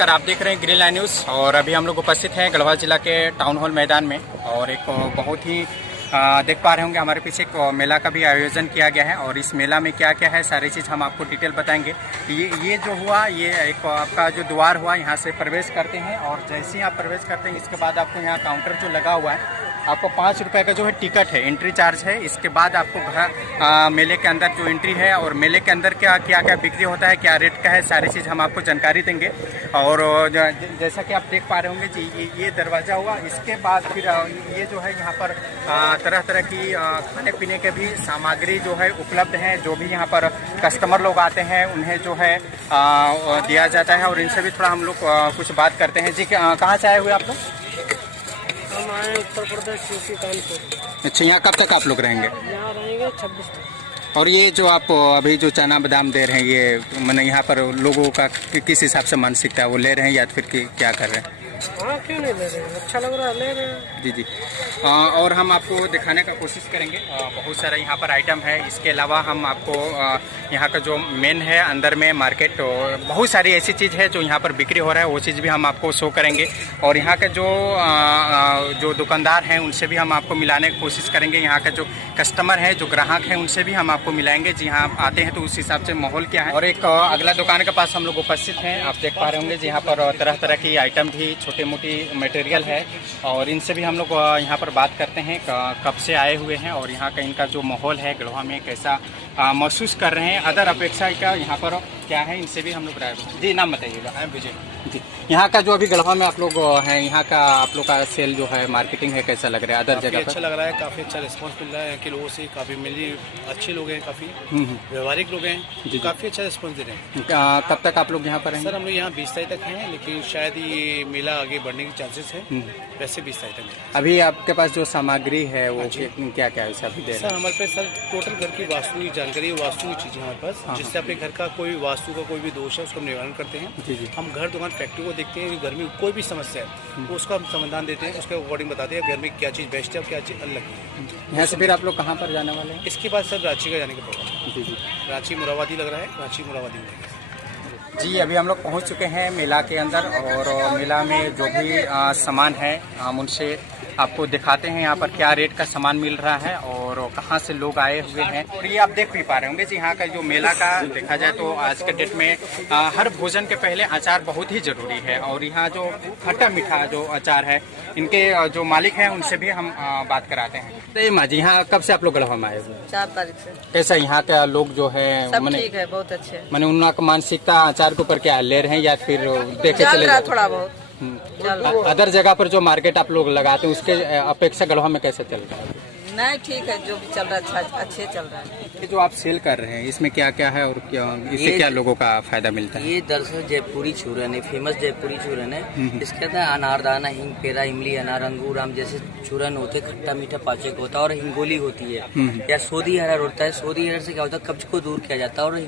नमस्कार, आप देख रहे हैं ग्रीन लाइन न्यूज़। और अभी हम लोग उपस्थित हैं गढ़वा जिला के टाउन हॉल मैदान में और एक बहुत ही देख पा रहे होंगे हमारे पीछे एक मेला का भी आयोजन किया गया है। और इस मेला में क्या क्या है सारी चीज़ हम आपको डिटेल बताएंगे। ये जो हुआ, ये एक आपका जो द्वार हुआ, यहाँ से प्रवेश करते हैं और जैसे ही आप प्रवेश करते हैं इसके बाद आपको यहाँ काउंटर जो लगा हुआ है, आपको 5 रुपये का जो है टिकट है, एंट्री चार्ज है। इसके बाद आपको मेले के अंदर जो एंट्री है और मेले के अंदर क्या क्या बिक्री होता है, क्या रेट का है, सारी चीज़ हम आपको जानकारी देंगे। और जैसा कि आप देख पा रहे होंगे जी, ये दरवाज़ा हुआ। इसके बाद फिर ये जो है यहाँ पर तरह तरह की खाने पीने के भी सामग्री जो है उपलब्ध हैं। जो भी यहाँ पर कस्टमर लोग आते हैं उन्हें जो है दिया जाता है। और इनसे भी थोड़ा हम लोग कुछ बात करते हैं। जी, कहाँ से आए हुए आप लोग? हम आए उत्तर प्रदेश, यूपी, कानपुर। अच्छा, यहाँ कब तक आप लोग रहेंगे? यहाँ रहेंगे 26 तक। और ये जो आप अभी जो चना बादाम दे रहे हैं, ये मैंने यहाँ पर लोगों का किस हिसाब से मानसिकता है, वो ले रहे हैं या फिर क्या कर रहे हैं? हाँ, क्यों नहीं ले रहे हैं, अच्छा लग रहा है, ले रहे हैं। जी। और हम आपको दिखाने का कोशिश करेंगे। बहुत सारा यहाँ पर आइटम है। इसके अलावा हम आपको यहाँ का जो मेन है अंदर में मार्केट, बहुत सारी ऐसी चीज़ है जो यहाँ पर बिक्री हो रहा है, वो चीज़ भी हम आपको शो करेंगे। और यहाँ के जो दुकानदार हैं उनसे भी हम आपको मिलाने की कोशिश करेंगे। यहाँ का जो कस्टमर है, जो ग्राहक हैं, उनसे भी हम आपको मिलाएंगे। जी हाँ, आप आते हैं तो उस हिसाब से माहौल क्या है। और एक अगला दुकान के पास हम लोग उपस्थित हैं, आप देख पा रहे होंगे। जी, यहाँ पर तरह तरह की आइटम भी, छोटी मोटी मटेरियल है। और इनसे भी हम लोग यहाँ पर बात करते हैं कब से आए हुए हैं और यहाँ का इनका जो माहौल है गढ़वा में कैसा महसूस कर रहे हैं, अदर अपेक्षा का यहाँ पर क्या है, इनसे भी हम लोग राय। जी, नाम बताइएगा। विजय जी, यहाँ का जो अभी गढ़वा में आप लोग हैं, यहाँ का आप लोग का सेल जो है, मार्केटिंग है, कैसा लग रहा है अदर जगह पर? अच्छा लग रहा है, काफ़ी अच्छा रिस्पांस मिल रहा है। यहाँ के लोगों से काफ़ी मिली, अच्छे लोग हैं, काफ़ी व्यवहारिक लोग हैं, काफ़ी अच्छा रिस्पांस दे रहे हैं। कब तक आप लोग यहाँ पर हैं? सर, हम लोग यहाँ 20 तारीख तक हैं, लेकिन शायद ये मेला आगे बढ़ने के चांसेस है। वैसे 20 तारीख तक है। अभी आपके पास जो सामग्री है वो क्या क्या है अभी दे रहे हैं? सर, हमारे पास सर टोटल घर की वास्तु की जानकारी, वास्तु की चीज़ें हमारे पास, जिससे अपने घर का कोई वास्तु का कोई भी दोष है उसका निवारण करते हैं। जी। हम घर, दुकान, फैक्ट्री को देखते हैं, घर में कोई भी समस्या है तो उसका हम समाधान देते हैं, उसके अकॉर्डिंग बताते हैं घर में क्या चीज़ बेस्ट है और क्या चीज़ अलग है। यहाँ से फिर आप लोग कहाँ पर जाने वाले हैं? इसके बाद सर रांची का जाने का प्रोग्राम। जी। रांची मुराबादी लग रहा है, रांची मुराबादी में। जी, अभी हम लोग पहुँच चुके हैं मेला के अंदर और मेला में जो भी सामान है हम उनसे आपको दिखाते हैं यहाँ पर क्या रेट का सामान मिल रहा है और कहाँ से लोग आए हुए हैं। और ये आप देख भी पा रहे होंगे जी, यहाँ का जो मेला का देखा जाए तो आज के डेट में हर भोजन के पहले अचार बहुत ही ज़रूरी है। और यहाँ जो खट्टा मीठा जो अचार है, इनके जो मालिक हैं उनसे भी हम बात कराते हैं। तो माँ जी, यहाँ कब से आप लोग गढ़वा में आए हुए? 4 तारीख से। कैसा यहाँ का लोग जो है, सब ठीक है, बहुत अच्छे। मैंने उनका मानसिकता अचार के ऊपर क्या ले रहे हैं या फिर देखे चले रहा थोड़ा बहुत? अदर जगह पर जो मार्केट आप लोग लगाते हैं उसके अपेक्षा गढ़वा में कैसे चल रहा है? नहीं, ठीक है, जो भी चल रहा है अच्छा, अच्छे चल रहा है। ये जो आप सेल कर रहे हैं इसमें क्या क्या है और क्या इससे क्या लोगों का फायदा मिलता है? ये दरअसल जयपुरी चूरन है, फेमस जयपुरी चूरन है। इसके अंदर अनारदाना, हिंग, पेरा, इमली, अनार, अंगूर, आम जैसे चूरन होते हैं, खट्टा मीठा पाचक होता है। और हिंगोली होती है या सोधी हरड़ होता है। सोधी हरड़ से क्या होता है, कब्ज को दूर किया जाता है। और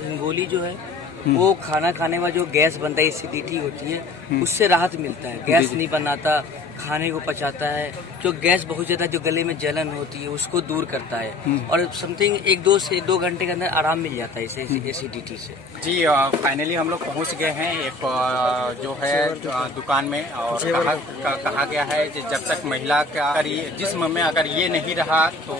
हिंगोली जो है वो खाना खाने में जो गैस बनता है, एसिडिटी होती है, उससे राहत मिलता है। गैस नहीं बनाता, खाने को पचाता है। जो गैस बहुत ज्यादा जो गले में जलन होती है उसको दूर करता है। और समथिंग 1-2 से 2 घंटे के अंदर आराम मिल जाता है इसे एसिडिटी से। जी, फाइनली हम लोग पहुंच गए हैं एक जो है दुकान में। और कहा गया है कि जब तक महिला का जिस्म में अगर ये नहीं रहा तो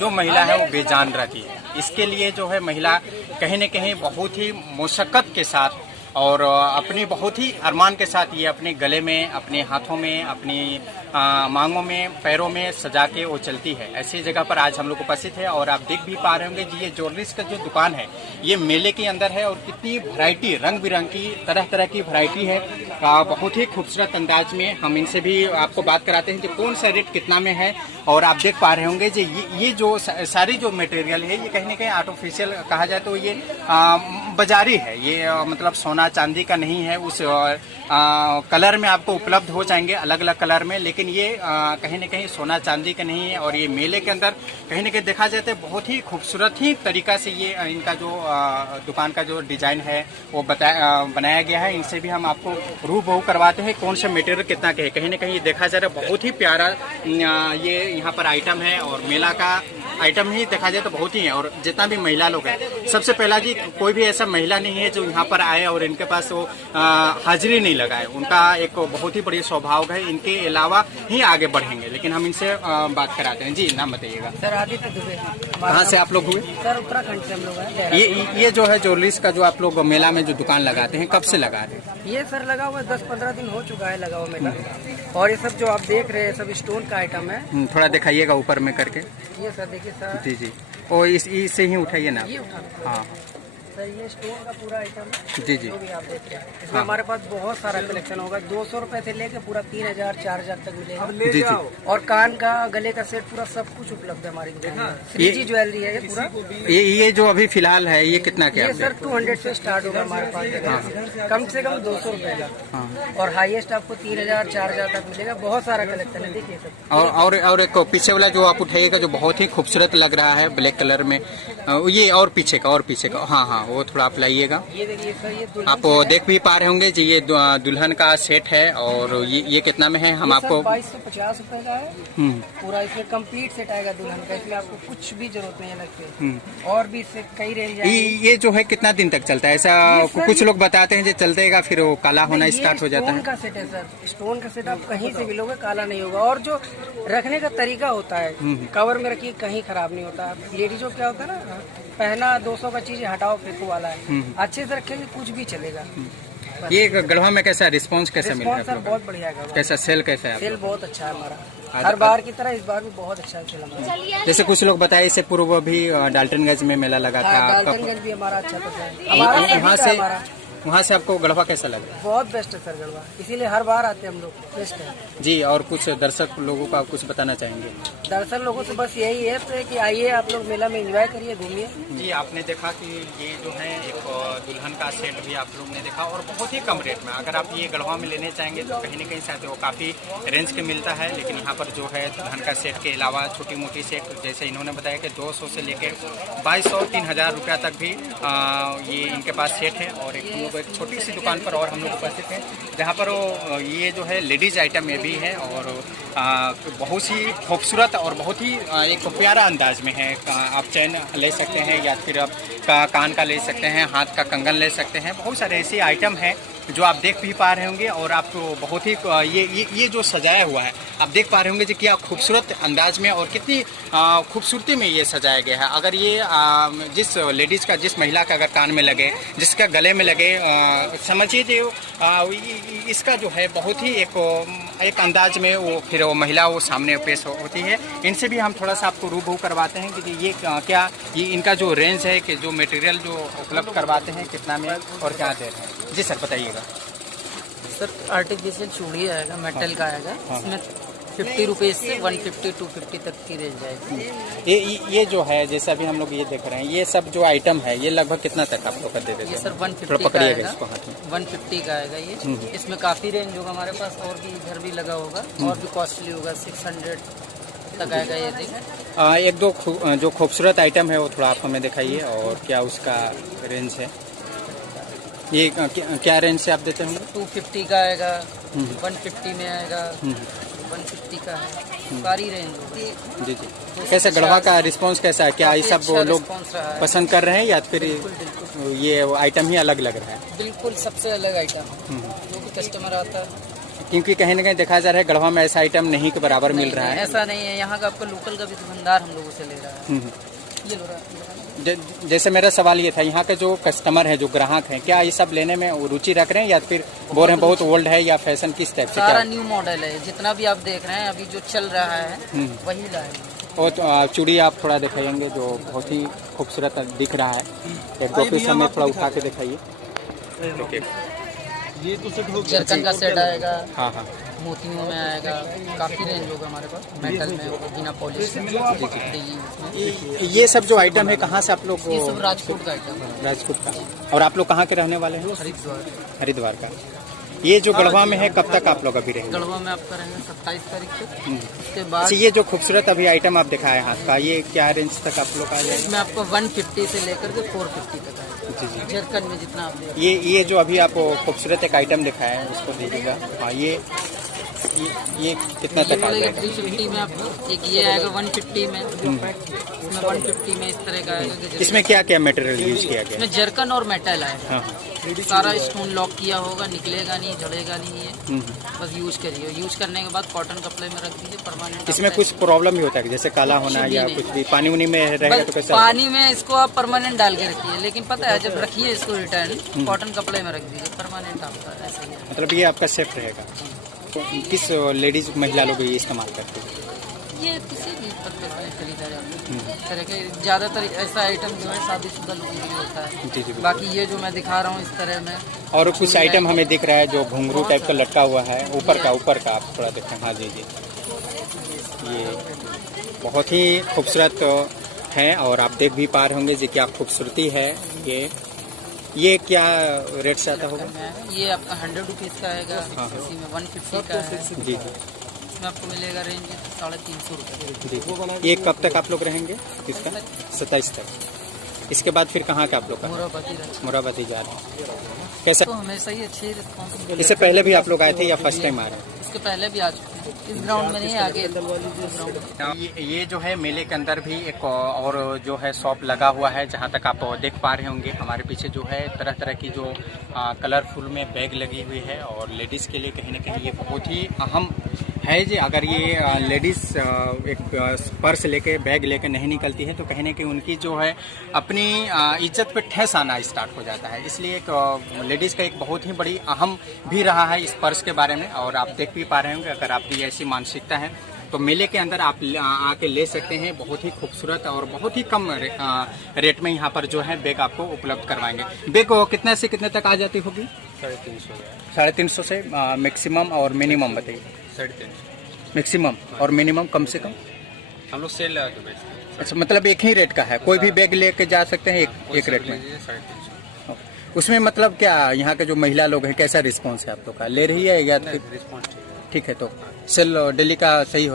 जो महिला है वो बेजान रहती है। इसके लिए जो है महिला कहीं न कहीं बहुत ही मुशक्कत के साथ और अपनी बहुत ही अरमान के साथ ये अपने गले में, अपने हाथों में, अपनी मांगों में, पैरों में सजा के वो चलती है। ऐसी जगह पर आज हम लोग उपस्थित है और आप देख भी पा रहे होंगे जी, ये ज्वेलरीज का जो दुकान है ये मेले के अंदर है। और कितनी वैरायटी, रंग बिरंगी तरह तरह की वैरायटी है। बहुत ही खूबसूरत अंदाज में हम इनसे भी आपको बात कराते हैं कि कौन सा रेट कितना में है। और आप देख पा रहे होंगे जी, ये जो सारी जो मटेरियल है ये कहीं ना कहीं आर्टिफिशियल कहा जाए तो ये बाजारी है। ये मतलब सोना चांदी का नहीं है। उस कलर में आपको उपलब्ध हो जाएंगे, अलग अलग कलर में, लेकिन ये कहीं न कहीं सोना चांदी का नहीं है। और ये मेले के अंदर कहीं न कहीं देखा जाए तो बहुत ही खूबसूरत ही तरीका से ये इनका जो दुकान का जो डिजाइन है वो बनाया गया है। इनसे भी हम आपको रूबरू करवाते हैं कौन सा मटेरियल कितना के है। कहीं न कहीं देखा जा रहा है बहुत ही प्यारा ये यहाँ पर आइटम है। और मेला का आइटम ही देखा जाए तो बहुत ही है। और जितना भी महिला लोग हैं, सबसे पहला जी कोई भी ऐसा महिला नहीं है जो यहाँ पर आए और इनके पास वो हाजिरी नहीं लगाए। उनका एक बहुत ही बड़ी स्वभाव है, इनके अलावा ही आगे बढ़ेंगे। लेकिन हम इनसे बात कराते हैं। जी नाम बताइएगा। सर आदित्य दुबे। कहाँ से आप लोग हुए? सर उत्तराखंड से हम लोग हैं। ये जो है ज्वेलरीज का जो आप लोग मेला में जो दुकान लगाते हैं, कब से लगा रहे हैं? ये सर लगा हुआ 10-15 दिन हो चुका है लगा हुआ मेला। और ये सब जो आप देख रहे हैं सब स्टोन का आइटम है। थोड़ा दिखाइएगा ऊपर में करके। ये सर देखिए सर। जी जी, और इससे ही उठाइए ना। ये उठा हाँ सर, ये स्टोन का पूरा आइटम है। जी जी। जो भी आप देख रहे हैं इसमें हमारे पास बहुत सारा कलेक्शन होगा। 200 रुपए से लेके पूरा 3000-4000 तक मिलेगा। जी जी। और कान का, गले का सेट, पूरा सब कुछ उपलब्ध है हमारी दुकान में। 3G ज्वेलरी है ये पूरा। ये जो अभी फिलहाल है ये कितना क्या? ये सर 200 से स्टार्ट होगा हमारे पास। कम से कम 200 रुपए का। और हाईएस्ट आपको 3000-4000 तक मिलेगा। बहुत सारा कलेक्शन है, देखिए सर। और एक पीछे वाला जो आप उठाइएगा जो बहुत ही खूबसूरत लग रहा है ब्लैक कलर में, ये और पीछे का हाँ हाँ, वो थोड़ा आप लाइएगा। ये देखिए सर, ये आप देख भी पा रहे होंगे जी, ये दुल्हन का सेट है। और ये कितना में है? हम आपको 2250 रुपए का है पूरा। इसमें कंप्लीट सेट आएगा दुल्हन का, इसमें आपको कुछ भी जरूरत नहीं है लगती। और भी इससे कई रेंज आएगी। ये जो है कितना दिन तक चलता है? ऐसा कुछ लोग बताते हैं जो चलतेगा फिर वो काला होना स्टार्ट हो जाता है। स्टोन का सेट है सर। स्टोन का सेट आप कहीं से भी लोगे काला नहीं होगा। और जो रखने का तरीका होता है, कवर में रखिए कहीं खराब नहीं होता। लेडीजों क्या होता है ना, पहना 200 का चीज हटाओ फेंकू वाला है। अच्छे से रखेंगे कुछ भी चलेगा। ये गढ़वा में कैसा रिस्पांस कैसा मिल रहा है? सर बहुत बढ़िया है। कैसा सेल कैसा है? सेल बहुत अच्छा है हमारा। हर बार की तरह इस बार भी बहुत अच्छा सेल हमारा। जैसे कुछ लोग बताए इससे पूर्व भी डाल्टनगंज में मेला लगा था। डाल्टनगंज भी हमारा अच्छा था। वहाँ से आपको गढ़वा कैसा लगा? बहुत बेस्ट है सर गढ़वा, इसीलिए हर बार आते हैं हम लोग। बेस्ट है जी। और कुछ दर्शक लोगों को आप कुछ बताना चाहेंगे? दर्शक लोगों से बस यही है कि आइए आप लोग मेला में एंजॉय करिए, घूमिए। जी, आपने देखा कि ये जो है एक दुल्हन का सेट भी आप लोग ने देखा और बहुत ही कम रेट में। अगर आप ये गढ़वा में लेने चाहेंगे तो कहीं न कहीं शायद वो काफ़ी रेंज के मिलता है। लेकिन यहाँ पर जो है दुल्हन का सेट के अलावा छोटी मोटी सेट, जैसे इन्होंने बताया कि 200 से लेकर 2200-3000 रुपया तक भी ये इनके पास सेट है। और एक छोटी सी दुकान पर और हम लोग उपस्थित हैं जहाँ पर वो ये जो है लेडीज आइटम में भी है और बहुत ही खूबसूरत और बहुत ही एक प्यारा अंदाज में है। आप चैन ले सकते हैं या फिर आप कान का ले सकते हैं, हाथ का कंगन ले सकते हैं। बहुत सारे ऐसे आइटम हैं जो आप देख भी पा रहे होंगे। और आप बहुत ही ये जो सजाया हुआ है आप देख पा रहे होंगे जी, क्या खूबसूरत अंदाज में और कितनी खूबसूरती में ये सजाया गया है। अगर ये जिस लेडीज़ का, जिस महिला का अगर कान में लगे, जिसका गले में लगे, समझिए जो इसका जो है बहुत ही एक अंदाज में वो फिर वो महिला वो सामने पेश होती है। इनसे भी हम थोड़ा सा आपको रूबरू करवाते हैं कि ये क्या ये इनका जो रेंज है कि जो मटेरियल जो उपलब्ध करवाते हैं कितना में और क्या दे रहे हैं। जी सर बताइएगा। सर आर्टिफिशियल चूड़ी आएगा, मेटल का आएगा। इसमें 50 रुपीज़ से 150-250 तक की रेंज आएगी। ये जो है जैसे अभी हम लोग ये देख रहे हैं, ये सब जो आइटम है ये लगभग कितना तक आप लोग कर दे देते हैं? ये सर 150 का आएगा। 150 का आएगा ये। इसमें काफ़ी रेंज होगा हमारे पास। और भी इधर भी लगा होगा और भी कॉस्टली होगा, 600 तक आएगा। ये देखिए एक दो जो खूबसूरत आइटम है वो थोड़ा आप हमें दिखाइए और क्या उसका रेंज है। ये क्या रेंज से आप देते होंगे? 250 का आएगा, 150 में आएगा, 150 का है। सारी रेंज होगी। जी जी। कैसा गढ़वा का रिस्पांस कैसा है? क्या ये सब लोग पसंद कर रहे हैं या फिर ये आइटम ही अलग लग रहा है? बिल्कुल सबसे अलग आइटम जो भी कस्टमर आता है। क्योंकि कहीं ना कहीं देखा जा रहा है गढ़वा में ऐसा आइटम नहीं के बराबर मिल रहा है। ऐसा नहीं है, यहाँ का आपका लोकल का भी दुकानदार हम लोगों से ले रहा है। ये लो रहा जैसे मेरा सवाल ये था, यहाँ के जो कस्टमर हैं, जो ग्राहक हैं, क्या ये सब लेने में रुचि रख रहे हैं या फिर बोल रहे हैं बहुत ओल्ड है या फैशन किस टाइप से? सारा न्यू मॉडल है, जितना भी आप देख रहे हैं अभी जो चल रहा है वही लाए। और चूड़ी आप थोड़ा दिखाएंगे जो बहुत ही खूबसूरत दिख रहा है। एक दो पीस हमें थोड़ा उठा के दिखाइए। जरकन का सेट आएगा। हाँ हाँ। मोतियों में आएगा, काफ़ी रेंज होगा हमारे पास। मेटल में होगा, बिना पॉलिश। ये सब जो आइटम है कहाँ से आप लोग? ये सब राजकोट का आइटम है। राजकोट का। और आप लोग कहाँ के रहने वाले हैं? हरिद्वार। हरिद्वार का। ये जो गढ़वा में है कब तक आप लोग अभी रहेंगे? गढ़वा में आपका रहेंगे 27 तारीख तक। उसके बाद ये जो खूबसूरत अभी आइटम आप दिखाए हाथ का, ये क्या रेंज तक आप लोग आ जाएगा? इसमें आपको 150 से लेकर के 450 तक आएगा। जी जी। जरकन में जितना आप ये जो अभी आप खूबसूरत एक आइटम दिखाया है उसको दीजिएगा। हाँ, ये ये कितना तक आ जाएगा? 350 में आपको एक ये आएगा 150 में, इसमें 150 में इस तरह का आएगा। इसमें क्या क्या मटेरियल यूज किया गया? इसमें जर्कन और मेटल आएगा। हाँ। सारा स्टोन लॉक किया होगा, निकलेगा नहीं, झड़ेगा नहीं ये। बस यूज करिए, यूज करने के बाद कॉटन कपड़े में रख दीजिए परमानेंट। इसमें कुछ प्रॉब्लम भी होता है जैसे काला होना या कुछ भी? पानी उनी में रहेगा तो कैसा? पानी में इसको आप परमानेंट डाल के रखिए, लेकिन पता है जब रखिए इसको रिटर्न कॉटन कपड़े में रख दीजिए, परमानेंट आपका ऐसा ही है। मतलब ये आपका सेफ रहेगा। तो किस लेडीज महिला लोग ये इस्तेमाल करते हैं? ये किसी भी पर्पज में खरीदा जाता है। इस तरह के ज़्यादातर ऐसा आइटम जो है शादीशुदा लोगों के लिए होता है। जी जी। बाकी ये जो मैं दिखा रहा हूँ इस तरह में, और कुछ आइटम हमें दिख रहा है जो घुंघरू टाइप का लटका हुआ है ऊपर का आप थोड़ा देखें। हाँ जी जी, ये बहुत ही खूबसूरत है और आप देख भी पा रहे होंगे जी क्या खूबसूरती है। ये क्या रेट से आता होगा? ये आपका 100 रुपीज़ का आएगा, इसी में 150 का है। जी, इसमें आपको मिलेगा रेंज 350 रुपये। जी। ये कब तक आप लोग रहेंगे इसका? 27 तक। इसके बाद फिर कहाँ का आप लोग का? मोराबादी जा रहे हैं। कैसा? तो हमेशा ही अच्छी रिस्पॉन्स। इससे पहले भी आप लोग आए थे या फर्स्ट टाइम आ रहे हैं? इसके पहले भी आ चुके हैं, इस ग्राउंड में नहीं, आगे ग्राउंड। ये जो है मेले के अंदर भी एक और जो है शॉप लगा हुआ है, जहाँ तक आप देख पा रहे होंगे हमारे पीछे जो है तरह तरह की जो कलरफुल में बैग लगी हुई है। और लेडीज़ के लिए कहीं ना कहीं ये बहुत ही अहम है जी। अगर ये लेडीज़ एक पर्स लेके बैग लेके नहीं निकलती है तो कहीं ना कहीं उनकी जो है अपनी इज्जत पे ठेस आना स्टार्ट हो जाता है। इसलिए एक लेडीज़ का एक बहुत ही बड़ी अहम भी रहा है इस पर्स के बारे में। और आप देख भी पा रहे होंगे, अगर आपकी ऐसी मानसिकता है तो मेले के अंदर आप आके ले सकते हैं। बहुत ही खूबसूरत और बहुत ही कम रेट में यहाँ पर जो है बैग आपको उपलब्ध करवाएंगे। बैग कितने से कितने तक आ जाती होगी? 350 से मैक्सिमम और मिनिमम बताइए। 350 मैक्सिमम और मिनिमम कम से कम? हम लोग सेल लगा के बेचते हैं। अच्छा, मतलब एक ही रेट का है, कोई भी बैग लेके जा सकते हैं एक रेट में? 350। उसमें मतलब क्या यहाँ के जो महिला लोग हैं कैसा रिस्पॉन्स है आप लोग का? ले रही है या रिस्पॉन्स ठीक है? तो सेल डेली का सही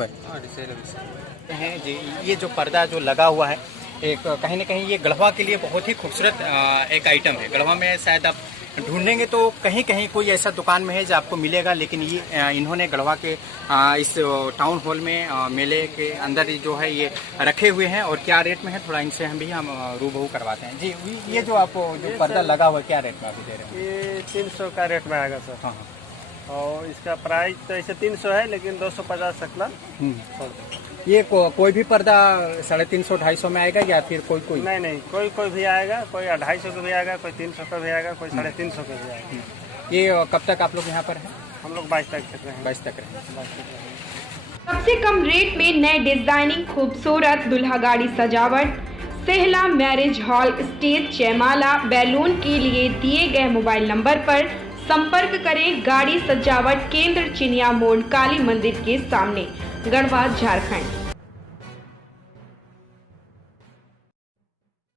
है जी। ये जो पर्दा जो लगा हुआ है एक कहीं ना कहीं ये गढ़वा के लिए बहुत ही खूबसूरत एक आइटम है। गढ़वा में शायद आप ढूंढेंगे तो कहीं कहीं कोई ऐसा दुकान में है जो आपको मिलेगा, लेकिन ये इन्होंने गढ़वा के इस टाउन हॉल में मेले के अंदर जो है ये रखे हुए हैं। और क्या रेट में है थोड़ा इनसे हम रूबरू करवाते हैं जी। ये जो आप जो पर्दा लगा हुआ है क्या रेट में अभी दे रहे हैं? ये 300 का रेट में आएगा सर। हाँ। और इसका प्राइस तो ऐसे 300 है, लेकिन 250 सकला। ये कोई भी पर्दा 350-250 में आएगा या फिर कोई? नहीं, कोई भी आएगा, कोई 250 का भी आएगा, कोई 300 का भी आएगा, कोई 350 का भी आएगा। ये कब तक आप लोग यहाँ पर हैं? हम लोग 22 तक रहेंगे। 22 तक रहेंगे। सबसे कम रेट में नए डिजाइनिंग खूबसूरत दुल्हा गाड़ी सजावट, सेहला मैरिज हॉल, स्टेज, जयमाला, बैलून के लिए दिए गए मोबाइल नंबर पर संपर्क करें। गाड़ी सजावट केंद्र, चिनिया मोड़, काली मंदिर के सामने, गढ़वा, झारखंड।